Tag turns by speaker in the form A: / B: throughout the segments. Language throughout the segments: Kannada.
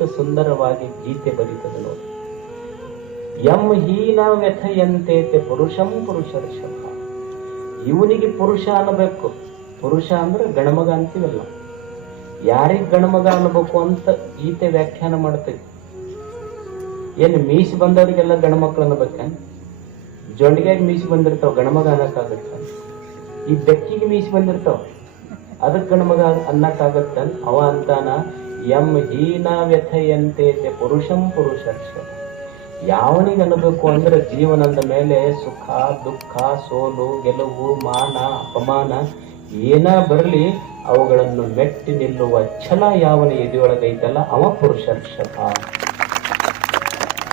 A: ಎಷ್ಟು ಸುಂದರವಾಗಿ ಗೀತೆ ಬರೀತದೆ ನೋಡಿ. ಎಂ ಹೀನ ವ್ಯಥೆಯಂತೆ ಪುರುಷಂ ಪುರುಷರ್ಷಭ. ಇವನಿಗೆ ಪುರುಷ ಅನ್ನಬೇಕು. ಪುರುಷ ಅಂದ್ರೆ ಗಣಮಗ ಅಂತೀವಲ್ಲ. ಯಾರಿಗ್ ಗಣಮಗ ಅನ್ನಬೇಕು ಅಂತ ಗೀತೆ ವ್ಯಾಖ್ಯಾನ ಮಾಡ್ತೈತಿ ಏನು ಮೀಸಿ ಬಂದವರಿಗೆಲ್ಲ ಗಣಮಕ್ಳು ಅನ್ನಬೇಕ? ಜೊಂಡಿಗೆಗೆ ಮೀಸಿ ಬಂದಿರ್ತಾವ, ಗಣಮಗ ಅನ್ನಕ್ಕಾಗತ್ತ? ಈ ಬೆಕ್ಕಿಗೆ ಮೀಸಿ ಬಂದಿರ್ತಾವ, ಅದಕ್ಕೆ ಗಣಮಗ ಅನ್ನಕ್ಕಾಗತ್ತ? ಅವ ಅಂತಾನ ಎಂ ಹೀನ ವ್ಯಥೆಯಂತೆ ಪುರುಷಂ ಪುರುಷರ್ಷ ಯಾವನಿಗೆ ಅನ್ನಬೇಕು ಅಂದ್ರೆ ಜೀವನದ ಮೇಲೆ ಸುಖ, ದುಃಖ, ಸೋಲು, ಗೆಲುವು, ಮಾನ, ಅಪಮಾನ ಏನ ಬರಲಿ ಅವುಗಳನ್ನು ಮೆಟ್ಟಿ ನಿಲ್ಲುವ ಛಲ ಯಾವನ ಎದೆಯೊಳಗೈತಲ್ಲ ಅವ ಪುರುಷರ್ಷಭ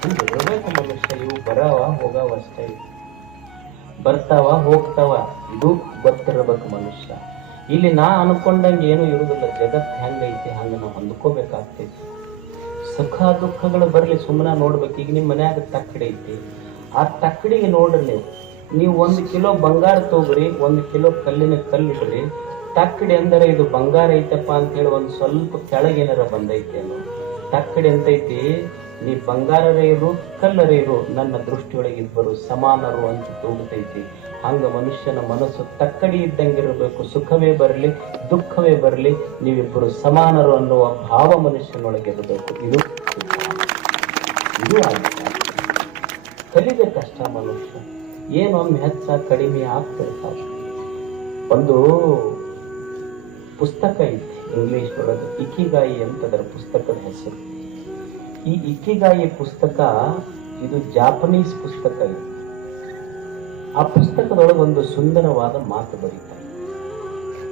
A: ಇರ್ಬೇಕು ಮನುಷ್ಯ, ಇವು ಬರವ ಹೋಗವಷ್ಟೇ ಬರ್ತಾವ, ಹೋಗ್ತಾವ, ಇದು ಗೊತ್ತಿರಬೇಕು ಮನುಷ್ಯ. ಇಲ್ಲಿ ನಾ ಅನ್ಕೊಂಡಂಗೆ ಏನು ಇರುದಿಲ್ಲ. ಜಗತ್ ಹೆಂಗೈತಿ, ಹಂಗೆ ನಾವು ಹೊಂದ್ಕೋಬೇಕಾಗ್ತೈತಿ. ಸುಖ ದುಃಖಗಳು ಬರಲಿ ಸುಮ್ಮನೆ ನೋಡ್ಬೇಕು. ಈಗ ನಿಮ್ಮ ಮನ್ಯಾಗ ತಕ್ಕಡಿ ಐತಿ. ಆ ತಕ್ಕಡಿಗೆ ನೋಡ್ರಿ. ನೀವು ನೀವು ಒಂದು ಕಿಲೋ ಬಂಗಾರ ತಗೋರಿ, ಒಂದು ಕಿಲೋ ಕಲ್ಲಿನ ಕಲ್ಲಿಡ್ರಿ ತಕ್ಕಡಿ ಅಂದರೆ ಇದು ಬಂಗಾರ ಐತಪ್ಪ ಅಂತ ಹೇಳಿ ಒಂದು ಸ್ವಲ್ಪ ಕೆಳಗೇನಾರ ಬಂದೈತಿ ಅನ್ನೋ ತಕ್ಕಡಿ ಅಂತೈತಿ ನೀ ಬಂಗಾರರೇ ಇರು, ಕಲ್ಲರೇ ಇರು, ನನ್ನ ದೃಷ್ಟಿಯೊಳಗೆ ಇಬ್ಬರು ಸಮಾನರು ಅಂತ ತೂಗುತ್ತೈತಿ ಹಂಗ ಮನುಷ್ಯನ ಮನಸ್ಸು ತಕ್ಕಡಿ ಇದ್ದಂಗಿರಬೇಕು, ಸುಖವೇ ಬರಲಿ, ದುಃಖವೇ ಬರಲಿ, ನೀವಿಬ್ಬರು ಸಮಾನರು ಅನ್ನುವ ಭಾವ ಮನುಷ್ಯನೊಳಗೆ ಇರಬೇಕು. ಇದು ಇದು ಕಷ್ಟ ಕಲಿಬೇಕಷ್ಟ ಮನುಷ್ಯ. ಏನೊಮ್ಮೆ ಹೆಚ್ಚ ಕಡಿಮೆ ಆಗ್ತಿರ್ತಾವ. ಒಂದು ಪುಸ್ತಕ ಐತಿ, ಇಂಗ್ಲಿಷ್ ಒಳಗೆ, ಇಕಿಗಾಯಿ ಅಂತ ಅದರ ಪುಸ್ತಕದ ಹೆಸರು. ಈ ಇಕ್ಕಿಗಾಯಿ ಪುಸ್ತಕ, ಇದು ಜಾಪನೀಸ್ ಪುಸ್ತಕ ಇದು. ಆ ಪುಸ್ತಕದೊಳಗೆ ಒಂದು ಸುಂದರವಾದ ಮಾತು ಬರೀತಾರೆ.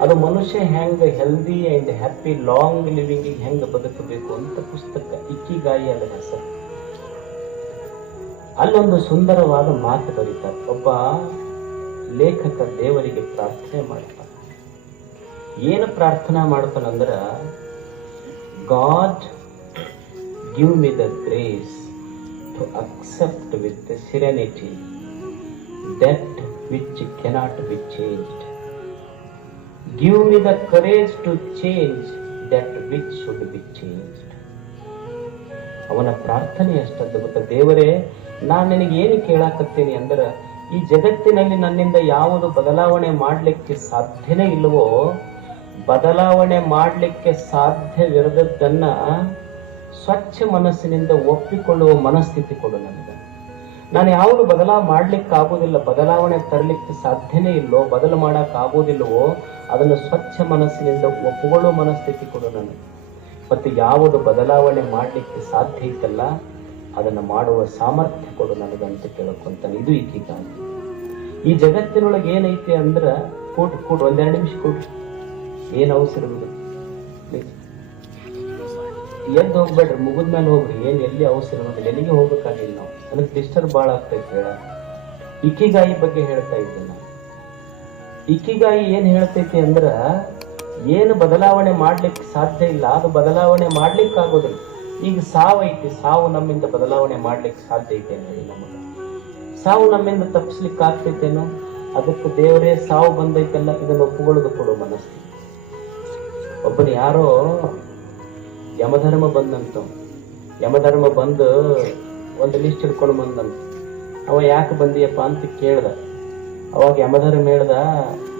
A: ಅದು ಮನುಷ್ಯ ಹೆಂಗ healthy and happy long living ಹೆಂಗ್ ಬದುಕಬೇಕು ಅಂತ ಪುಸ್ತಕ, ಇಕ್ಕಿಗಾಯಿ ಅದರ ಹೆಸರು. ಅಲ್ಲೊಂದು ಸುಂದರವಾದ ಮಾತು ಬರೀತಾರೆ. ಒಬ್ಬ ಲೇಖಕ ದೇವರಿಗೆ ಪ್ರಾರ್ಥನೆ ಮಾಡ್ತಾನೆ. ಏನು ಪ್ರಾರ್ಥನಾ ಮಾಡ್ತಾನಂದ್ರ, God give me the to to accept with serenity that which cannot be changed. Give me the courage to change that which should be changed. ಅವನ ಪ್ರಾರ್ಥನೆ ಎಷ್ಟದ್ದು ಗೊತ್ತ ದೇವರೇ, ನಾನು ನಿನಗೆ ಏನು ಕೇಳಾಕತ್ತೀನಿ ಅಂದ್ರೆ, ಈ ಜಗತ್ತಿನಲ್ಲಿ ನನ್ನಿಂದ ಯಾವುದು ಬದಲಾವಣೆ ಮಾಡಲಿಕ್ಕೆ ಸಾಧ್ಯನೇ ಇಲ್ಲವೋ, ಬದಲಾವಣೆ ಮಾಡಲಿಕ್ಕೆ ಸಾಧ್ಯವಿರದದ್ದನ್ನ ಸ್ವಚ್ಛ ಮನಸ್ಸಿನಿಂದ ಒಪ್ಪಿಕೊಳ್ಳುವ ಮನಸ್ಥಿತಿ ಕೊಡು ನನಗೆ ನಾನು ಯಾವುದು ಬದಲಾವ ಮಾಡ್ಲಿಕ್ಕೆ ಆಗೋದಿಲ್ಲ ಬದಲಾವಣೆ ತರಲಿಕ್ಕೆ ಸಾಧ್ಯನೇ ಇಲ್ಲೋ, ಬದಲು ಮಾಡಕ್ ಆಗೋದಿಲ್ಲವೋ ಅದನ್ನು ಸ್ವಚ್ಛ ಮನಸ್ಸಿನಿಂದ ಒಪ್ಪಿಕೊಳ್ಳೋ ಮನಸ್ಥಿತಿ ಕೊಡು ನನಗೆ ಮತ್ತು ಯಾವುದು ಬದಲಾವಣೆ ಮಾಡಲಿಕ್ಕೆ ಸಾಧ್ಯ ಇತ್ತಲ್ಲ ಅದನ್ನು ಮಾಡುವ ಸಾಮರ್ಥ್ಯ ಕೊಡು ನನಗಂತ ಕೇಳ್ಕೊಂತಾನೆ ಇದು ಈಗೀಗ ಈ ಜಗತ್ತಿನೊಳಗೆ ಏನೈತೆ ಅಂದ್ರೆ, ಕೂಟ್ ಕೂಟ್, ಒಂದೆರಡು ನಿಮಿಷ ಕೊಟ್ಟು ಏನು ಅವಸರ ಇಲ್ಲ. please. ಎದ್ದು ಹೋಗ್ಬೇಡ್ರಿ, ಮುಗಿದ ಮೇಲೆ ಹೋಗ್ರಿ. ಏನ್ ಎಲ್ಲಿ ಅವಸರ ಇರೋದಿಲ್ಲ ಎಲ್ಲಿಗೆ ಹೋಗ್ಬೇಕಾಗಿಲ್ಲ ನಾವು. ಅದಕ್ಕೆ ಡಿಸ್ಟರ್ಬ್ ಭಾಳ ಆಗ್ತೈತೆ ಹೇಳ. ಇಕ್ಕಿಗಾಯಿ ಬಗ್ಗೆ ಹೇಳ್ತಾ ಇದ್ದೀನಿ ನಾನು. ಇಕ್ಕಿಗಾಯಿ ಏನು ಹೇಳ್ತೈತಿ ಅಂದ್ರೆ, ಏನು ಬದಲಾವಣೆ ಮಾಡ್ಲಿಕ್ಕೆ ಸಾಧ್ಯ ಇಲ್ಲ. ಅದು ಬದಲಾವಣೆ ಮಾಡ್ಲಿಕ್ಕೆ ಆಗೋದಿಲ್ಲ. ಈಗ ಸಾವು ಐತಿ. ಸಾವು ನಮ್ಮಿಂದ ಬದಲಾವಣೆ ಮಾಡ್ಲಿಕ್ಕೆ ಸಾಧ್ಯ ಐತೆ ಹೇಳಿ ನಮಗೆ. ಸಾವು ನಮ್ಮಿಂದ ತಪ್ಪಿಸ್ಲಿಕ್ಕೆ ಆಗ್ತೈತೇನೋ? ಅದಕ್ಕೆ ದೇವರೇ ಸಾವು ಬಂದೈತಲ್ಲ, ಇದನ್ನು ಒಪ್ಪುಕೊಳ್ಳೋದು ಕೊಡು ಮನಸ್ಸು ಒಬ್ಬನು ಯಾರೋ ಯಮಧರ್ಮ ಬಂದಂತ ಯಮಧರ್ಮ ಬಂದು ಒಂದು ಲಿಸ್ಟ್ ಹಿಡ್ಕೊಂಡು ಬಂದಂತ ಅವ ಯಾಕೆ ಬಂದಿಯಪ್ಪ ಅಂತ ಕೇಳ್ದ. ಅವಾಗ ಯಮಧರ್ಮ ಹೇಳ್ದ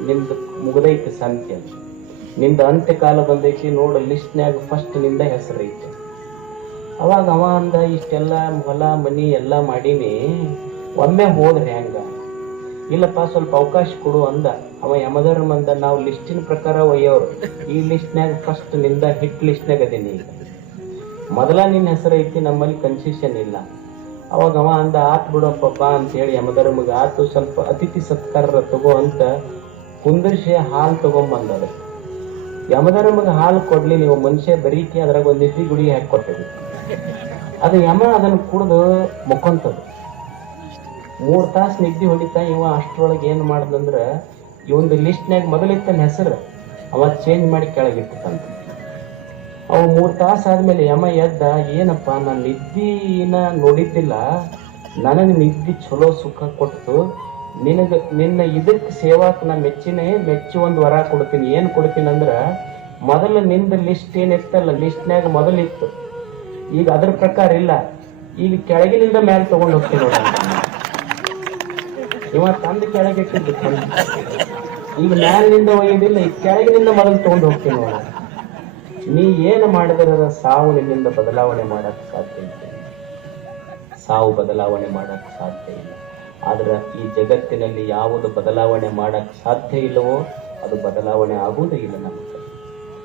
A: ನಿಮ್ದು ಮುಗ್ದೈತಿ ಸಂಖ್ಯೆ ನಿಂದ ಅಂತ್ಯಕಾಲ ಬಂದೈತಿ ನೋಡು ಲಿಸ್ಟ್ನ್ಯಾಗ ಫಸ್ಟ್ನಿಂದ ಹೆಸರೈತೆ ಅವಾಗ ಅವ ಅಂದ, ಇಷ್ಟೆಲ್ಲ ಹೊಲ, ಮನಿ ಎಲ್ಲ ಮಾಡೀನಿ, ಒಮ್ಮೆ ಹೋದ್ರೆ ಹೆಂಗ? ಇಲ್ಲಪ್ಪ, ಸ್ವಲ್ಪ ಅವಕಾಶ ಕೊಡು ಅಂದ. ಅವ ಯಮಧರ್ಮ ಅಂದ, ನಾವು ಲಿಸ್ಟಿನ ಪ್ರಕಾರ ಒಯ್ಯೋರು. ಈ ಲಿಸ್ಟ್ನ್ಯಾಗ ಫಸ್ಟ್ನಿಂದ ಹಿಟ್ ಲಿಸ್ಟ್ನಾಗ ಅದೀನಿ ಮೊದಲ ನಿನ್ನ ಹೆಸರು ಐತಿ, ನಮ್ಮಲ್ಲಿ ಕನ್ಸೆಷನ್ ಇಲ್ಲ. ಅವಾಗ ಅವ ಅಂದ, ಆತ್ ಬಿಡಪ್ಪ ಬಾ ಅಂತ ಹೇಳಿ ಯಮಧರ್ಮಗ, ಆತು ಸ್ವಲ್ಪ ಅತಿಥಿ ಸತ್ಕಾರ ತಗೋ ಅಂತ ಕುಂದರ್ಶಿ ಹಾಲು ತಗೊಂಬಂದದ. ಯಮಧರ್ಮಗ ಹಾಲು ಕೊಡ್ಲಿ, ನೀವು ಮನುಷ್ಯ ಬರೀಕಿ ಅದ್ರಾಗ ಒಂದು ಇಡ್ಲಿ ಗುಡಿ ಹಾಕಿ ಅದು ಯಮ ಅದನ್ನ ಕುಡ್ದು ಮುಕ್ಕೊಂತದು. ಮೂರ್ ತಾಸು ನಿದ್ದಿ ಹೊಡಿತಾ ಇವ ಅಷ್ಟರೊಳಗೆ ಏನ್ ಮಾಡ್ದಂದ್ರ ಇವಂದು ಲಿಸ್ಟ್ನಾಗ ಮೊದಲಿತ್ತನ ಹೆಸರು ಅವ ಚೇಂಜ್ ಮಾಡಿ ಕೆಳಗಿಟ್ಟಂತ ಅವು ಮೂರು ತಾಸು ಆದ್ಮೇಲೆ ಯಮ ಎದ್ದ, ಏನಪ್ಪ, ನಾನು ನಿದ್ದಿನ ನೋಡಿದ್ದಿಲ್ಲ. ನನಗೆ ನಿದ್ದಿ ಚಲೋ ಸುಖ ಕೊಟ್ಟು ನಿನಗೆ, ನಿನ್ನ ಇದಕ್ಕೆ ಸೇವಾಕ್ ನಾ ಮೆಚ್ಚಿನೇ, ಮೆಚ್ಚಿ ಒಂದು ವರ ಕೊಡ್ತೀನಿ. ಏನು ಕೊಡ್ತೀನಿ ಅಂದ್ರೆ, ಮೊದಲು ನಿಂದ ಲಿಸ್ಟ್ ಏನಿತ್ತಲ್ಲ ಲಿಸ್ಟ್ನಾಗ ಮೊದಲಿತ್ತು. ಈಗ ಅದ್ರ ಪ್ರಕಾರ ಇಲ್ಲ. ಈಗ ಕೆಳಗಿನಿಂದ ಮೇಲೆ ತಗೊಂಡು ಹೋಗ್ತೀನಿ ನೋಡ. ಇವ ತಂದು ಕೆಳಗೆ. ಈಗ ಮ್ಯಾಲಿನಿಂದ ಒಯ್ಯೋದಿಲ್ಲ ಈ ಕೆಳಗಿನಿಂದ ಮೊದಲು ತಗೊಂಡು ಹೋಗ್ತೀನಿ ನೋಡ. ನೀ ಏನು ಮಾಡಿದ್ರ ಸಾವು ನಿನ್ನಿಂದ ಬದಲಾವಣೆ ಮಾಡಕ್ ಸಾಧ್ಯ ಇಲ್ಲ. ಸಾವು ಬದಲಾವಣೆ ಮಾಡಕ್ ಸಾಧ್ಯ ಇಲ್ಲ. ಆದ್ರೆ ಈ ಜಗತ್ತಿನಲ್ಲಿ ಯಾವುದು ಬದಲಾವಣೆ ಮಾಡಕ್ ಸಾಧ್ಯ ಇಲ್ಲವೋ ಅದು ಬದಲಾವಣೆ ಆಗುವುದೇ ಇಲ್ಲ ನಮಗೆ.